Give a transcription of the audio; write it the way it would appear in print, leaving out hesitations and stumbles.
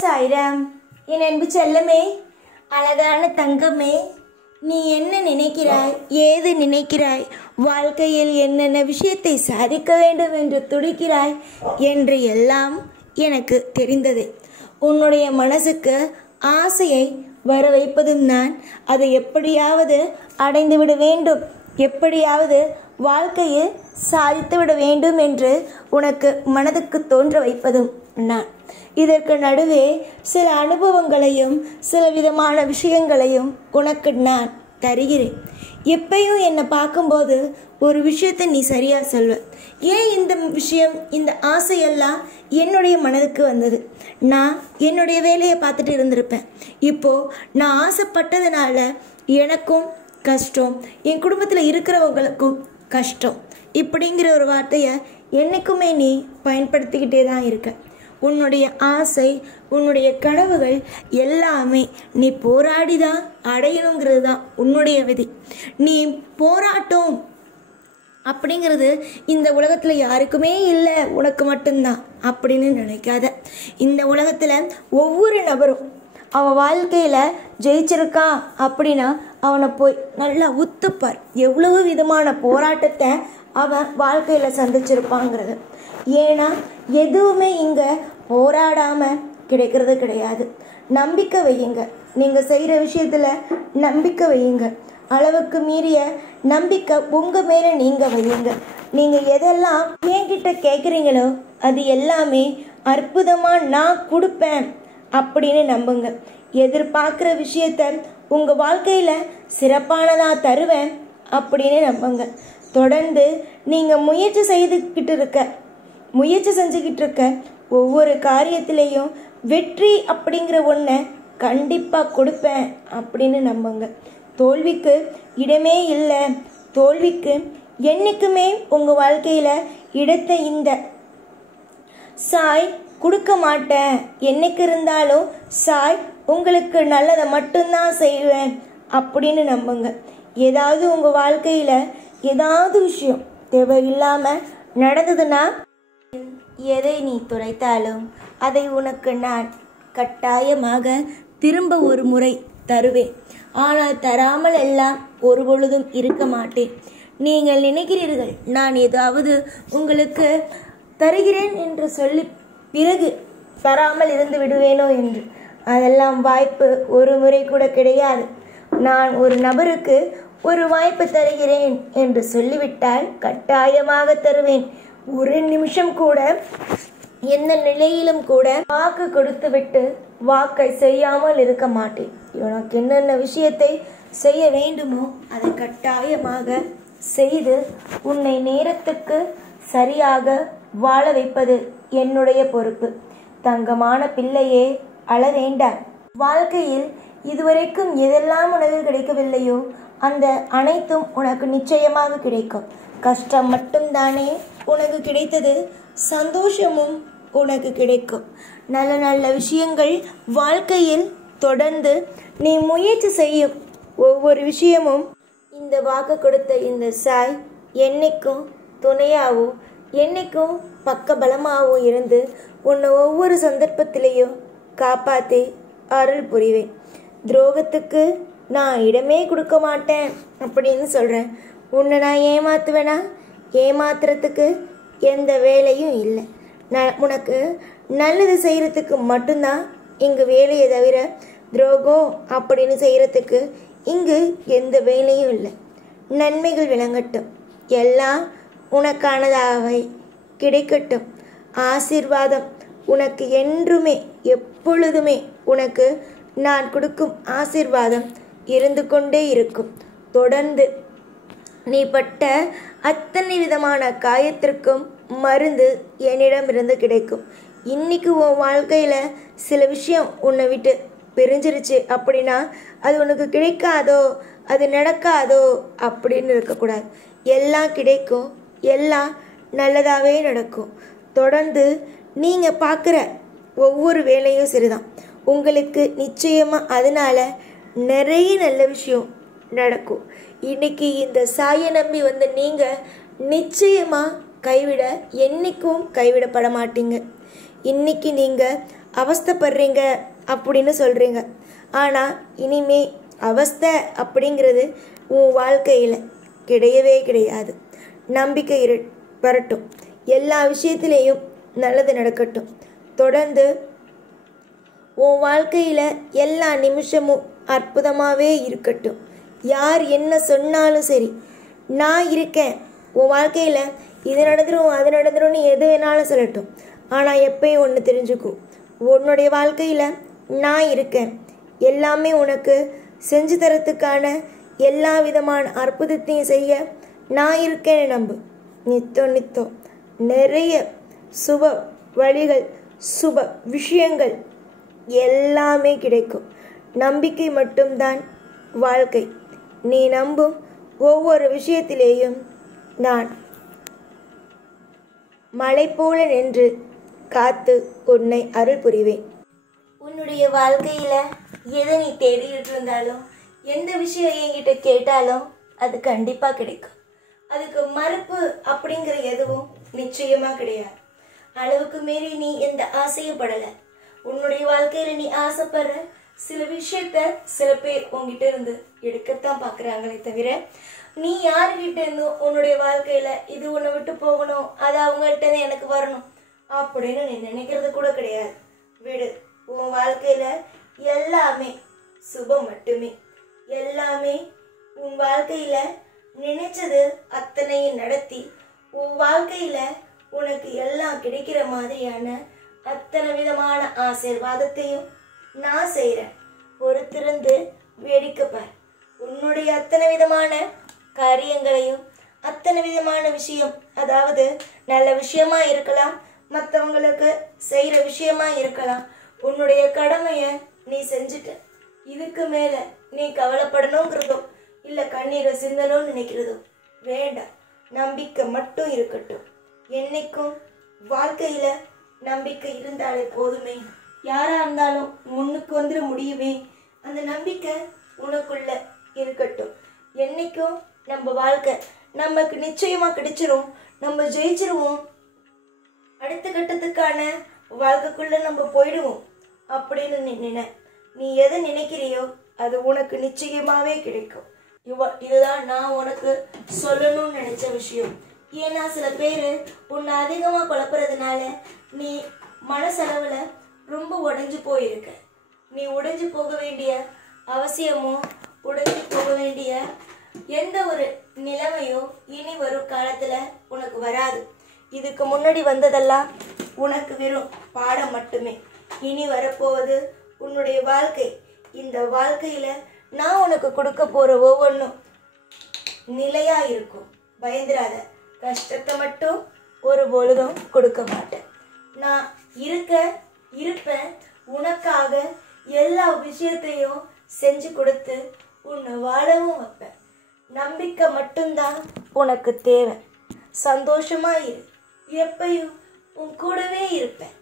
சாய்ராம். என் அன்பு செல்லமே, அழகான தங்கமே, நீ என்ன நினைக்கிறாய், ஏது நினைக்கிறாய், வாழ்க்கையில் என்னென்ன விஷயத்தை சாதிக்க வேண்டும் என்று துடிக்கிறாய் என்று எல்லாம் எனக்கு தெரிந்தது. உன்னுடைய மனசுக்கு ஆசையை வர வைப்பதும் நான். அதை எப்படியாவது அடைந்துவிட வேண்டும், எப்படியாவது வாழ்க்கையில் சாதித்துவிட வேண்டும் என்று உனக்கு மனதுக்கு தோன்ற வைப்பதும் நான். இதற்கு நடுவே சில அனுபவங்களையும் சில விதமான விஷயங்களையும் உனக்கு நான் தருகிறேன். எப்பயும் என்னை பார்க்கும்போது ஒரு விஷயத்தை நீ சரியாக சொல்வ. ஏன் இந்த விஷயம், இந்த ஆசையெல்லாம் என்னுடைய மனதுக்கு வந்தது. நான் என்னுடைய வேலையை பார்த்துட்டு இருந்திருப்பேன். இப்போது நான் ஆசைப்பட்டதுனால எனக்கும் கஷ்டம், என் குடும்பத்தில் இருக்கிறவங்களுக்கும் கஷ்டம், இப்படிங்கிற ஒரு வார்த்தையை என்றைக்குமே நீ பயன்படுத்திக்கிட்டே தான் இருக்க. உன்னுடைய ஆசை, உன்னுடைய கனவுகள் எல்லாமே நீ போராடி தான் அடையணுங்கிறது தான் உன்னுடைய விதி. நீ போராட்டம் அப்படிங்கிறது இந்த உலகத்தில் யாருக்குமே இல்லை, உனக்கு மட்டும்தான் அப்படின்னு நினைக்காத. இந்த உலகத்தில் ஒவ்வொரு நபரும் அவன் வாழ்க்கையில் ஜெயிச்சிருக்கான் அப்படின்னா அவனை போய் நல்லா உத்துப்பார், எவ்வளவு விதமான போராட்டத்தை அவன் வாழ்க்கையில் சந்திச்சிருப்பாங்கிறது. ஏன்னா எதுவுமே இங்கே போராடாமல் கிடைக்கிறது கிடையாது. நம்பிக்கை வையுங்க, நீங்கள் செய்கிற விஷயத்தில் நம்பிக்கை வையுங்க. அளவுக்கு மீறிய நம்பிக்கை உங்கள் மேலே நீங்கள் வையுங்க. நீங்கள் எதெல்லாம் என்கிட்ட கேட்குறீங்களோ அது எல்லாமே அற்புதமாக நான் கொடுப்பேன் அப்படின்னு நம்புங்க. எதிர்பார்க்குற விஷயத்த உங்கள் வாழ்க்கையில் சிறப்பானதாக தருவேன் அப்படின்னு நம்புங்க. தொடர்ந்து நீங்கள் முயற்சி செஞ்சுக்கிட்டு இருக்க ஒவ்வொரு காரியத்திலையும் வெற்றி அப்படிங்கிற ஒன்றை கண்டிப்பாக கொடுப்பேன் அப்படின்னு நம்புங்க. தோல்விக்கு இடமே இல்லை. தோல்விக்கு என்றைக்குமே உங்கள் வாழ்க்கையில் இடத்தை இந்த சாய் கொடுக்க மாட்டேன். என்னைக்கு இருந்தாலும் சாய் உங்களுக்கு நல்லதை மட்டும்தான் செய்வேன் அப்படின்னு நம்புங்க. ஏதாவது உங்கள் வாழ்க்கையில் ஏதாவது விஷயம் தேவையில்லாமல் நடந்ததுன்னா எதை நீ துடைத்தாலும் அதை உனக்கு நான் கட்டாயமாக திரும்ப ஒரு முறை தருவேன். ஆனால் தராமல் எல்லாம் ஒரு பொழுதும் இருக்க மாட்டேன். நீங்கள் நினைக்கிறீர்கள் நான் ஏதாவது உங்களுக்கு தருகிறேன் என்று சொல்லி பிறகு தராமல் இருந்து விடுவேனோ என்று. அதெல்லாம் வாய்ப்பு ஒரு முறை கூட கிடையாது. நான் ஒரு நபருக்கு ஒரு வாய்ப்பு தருகிறேன் என்று சொல்லிவிட்டால் கட்டாயமாக தருவேன். ஒரு நிமிஷம் கூட எந்த நிலையிலும் கூட வாக்கு கொடுத்து விட்டு வாக்கை செய்யாமல் இருக்க மாட்டேன். உனக்கு என்னென்ன விஷயத்தை செய்ய வேண்டுமோ அதை கட்டாயமாக செய்து உன்னை நேரத்துக்கு சரியாக வாழ வைப்பது என்னுடைய பொறுப்பு. தங்கமான பிள்ளையே, அழ வேண்டாம். வாழ்க்கையில் இதுவரைக்கும் எதெல்லாம் உனக்கு கிடைக்கவில்லையோ அந்த அனைத்தும் உனக்கு நிச்சயமாக கிடைக்கும். கஷ்டம் மட்டும்தானே உனக்கு கிடைத்தது, சந்தோஷமும் உனக்கு கிடைக்கும். நல்ல நல்ல விஷயங்கள் வாழ்க்கையில் தொடர்ந்து நீ முயற்சி செய்யும் ஒவ்வொரு விஷயமும் இந்த வாக்கு கொடுத்த இந்த சாய் என்னைக்கும் துணையாகவும் என்னைக்கும் பக்கபலமாகவும் இருந்து உன்னை ஒவ்வொரு சந்தர்ப்பத்திலையும் காப்பாற்றி அருள் புரிவேன். துரோகத்துக்கு நான் இடமே கொடுக்க மாட்டேன் அப்படின்னு சொல்கிறேன். உன்னை நான் ஏமாத்துவேனா? ஏமாத்துறதுக்கு எந்த வேலையும் இல்லை. உனக்கு நல்லது செய்கிறதுக்கு மட்டும்தான் இங்கு வேலையை தவிர துரோகம் அப்படின்னு செய்கிறதுக்கு இங்கு எந்த வேலையும் இல்லை. நன்மைகள் விளங்கட்டும், எல்லாம் உனக்கானதாகவே கிடைக்கட்டும். ஆசீர்வாதம் உனக்கு என்றுமே எப்பொழுதுமே உனக்கு நான் கொடுக்கும் ஆசீர்வாதம் இருந்து கொண்டே இருக்கும். தொடர்ந்து நீ பட்ட அத்தனை விதமான காயத்திற்கும் மருந்து என்னிடமிருந்து கிடைக்கும். இன்னைக்கு உன் வாழ்க்கையில் சில விஷயம் உன்னை விட்டு பிரிஞ்சிருச்சு அப்படின்னா அது உனக்கு கிடைக்காதோ, அது நடக்காதோ அப்படின்னு இருக்கக்கூடாது. எல்லாம் கிடைக்கும், எல்லாம் நல்லதாகவே நடக்கும். தொடர்ந்து நீங்கள் பார்க்குற ஒவ்வொரு வேலையும் சரிதான். உங்களுக்கு நிச்சயமாக அதனால் நிறைய நல்ல விஷயம் நடக்கும். இன்னைக்கு இந்த சாயை நம்பி வந்து நீங்கள் நிச்சயமாக என்றைக்கும் கைவிடப்பட மாட்டீங்க. இன்னைக்கு நீங்கள் அவஸ்தைப்படுறீங்க அப்படின்னு சொல்கிறீங்க. ஆனால் இனிமே அவஸ்தை அப்படிங்கிறது உன் வாழ்க்கையில் கிடையவே கிடையாது. நம்பிக்கை வரட்டும். எல்லா விஷயத்திலையும் நல்லது நடக்கட்டும். தொடர்ந்து உன் வாழ்க்கையில் எல்லா நிமிஷமும் அற்புதமாகவே இருக்கட்டும். யார் என்ன சொன்னாலும் சரி, நான் இருக்கேன். உன் வாழ்க்கையில் இது நடந்துடும் அது நடந்துடும்னு எது வேணாலும் சொல்லட்டும். ஆனால் எப்பயும் ஒன்று தெரிஞ்சுக்கும், உன்னுடைய வாழ்க்கையில் நான் இருக்கேன். எல்லாமே உனக்கு செஞ்சு தரத்துக்கான எல்லா விதமான அற்புதத்தையும் செய்ய நான் இருக்கேன்னு நம்பு. நித்தம் நிறைய சுப வழிகள், சுப விஷயங்கள் எல்லாமே கிடைக்கும். நம்பிக்கை மட்டும்தான் வாழ்க்கை. நீ நம்பும் ஒவ்வொரு விஷயத்திலேயும் நான் மலை போல நின்று காத்து உன்னை அருள் புரிவேன். உன்னுடைய வாழ்க்கையில் எதை நீ தேடிட்டு இருந்தாலும், எந்த விஷயம் என்கிட்ட கேட்டாலும் அது கண்டிப்பாக கிடைக்கும். அதுக்கு மறுப்பு அப்படிங்கிற எதுவும் நிச்சயமாக கிடையாது. அளவுக்கு மீறி நீ எந்த ஆசையும் படலை. உன்னுடைய வாழ்க்கையில் நீ ஆசைப்படுற சில விஷயத்த சில பேர் உங்ககிட்ட இருந்து எடுக்கத்தான் பார்க்குறாங்களே தவிர, நீ யாருக்கிட்ட இருந்தும் உன்னுடைய வாழ்க்கையில் இது உன்னை விட்டு போகணும், அது அவங்கள்ட்ட எனக்கு வரணும் அப்படின்னு நீ நினைக்கிறது கூட கிடையாது. விடு. உன் வாழ்க்கையில் எல்லாமே சுபம் மட்டுமே. எல்லாமே உன் வாழ்க்கையில் நினைச்சது அத்தனையும் நடத்தி உன் வாழ்க்கையில் உனக்கு எல்லாம் கிடைக்கிற மாதிரியான அத்தனை விதமான ஆசீர்வாதத்தையும் நான் செய்கிறேன். பொறுத்திருந்து வேடிக்கை பார். உன்னுடைய அத்தனை விதமான காரியங்களையும், அத்தனை விதமான விஷயம், அதாவது நல்ல விஷயமா இருக்கலாம், மற்றவங்களுக்கு செய்கிற விஷயமா இருக்கலாம், உன்னுடைய கடமையை நீ செஞ்சுட்ட. இதுக்கு மேலே நீ கவலைப்படணுங்கிறதோ இல்லை கண்ணீரை சிந்தணும்னு நினைக்கிறதோ வேண்டாம். நம்பிக்கை மட்டும் இருக்கட்டும். என்னைக்கும் வாழ்க்கையில் நம்பிக்கை இருந்தாலே போதுமே. யாராக இருந்தாலும் முன்னுக்கு வந்துட முடியுமே. அந்த நம்பிக்கை உனக்குள்ள இருக்கட்டும். என்னைக்கும் நம்ம வாழ்க்கை நமக்கு நிச்சயமாக கிடைச்சிரும். நம்ம ஜெயிச்சிருவோம். அடுத்த கட்டத்துக்கான வாழ்க்கைக்குள்ள நம்ம போயிடுவோம் அப்படின்னு நீ எதை நினைக்கிறியோ அது உனக்கு நிச்சயமாகவே கிடைக்கும். இதுதான் நான் உனக்கு சொல்லணும்னு நினைச்ச விஷயம். ஏன்னா சில பேர் உன்னை அதிகமாக குழப்பறதுனால நீ மனசளவில் ரொம்ப உடைஞ்சு போயிருக்க. நீ உடைஞ்சு போக வேண்டிய அவசியமோ உடைஞ்சு போக வேண்டிய எந்த ஒரு நிலைமையோ இனி வரும் காலத்தில் உனக்கு வராது. இதுக்கு முன்னாடி வந்ததெல்லாம் உனக்கு வெறும் பாடம் மட்டுமே. இனி வரப்போவது உன்னுடைய வாழ்க்கை. இந்த வாழ்க்கையில் நான் உனக்கு கொடுக்க போகிற ஒவ்வொன்றும் நிலையாக இருக்கும். பயந்துராத. கஷ்டத்தை மட்டும் ஒரு பொழுதும் கொடுக்க மாட்டேன். நான் இருப்பேன். உனக்காக எல்லா விஷயத்தையும் செஞ்சு கொடுத்து உன்னை வாழவும் வைப்பேன். நம்பிக்கை மட்டும்தான் உனக்கு தேவை. சந்தோஷமா இரு. எப்பயும் உன் கூடவே இருப்பேன்.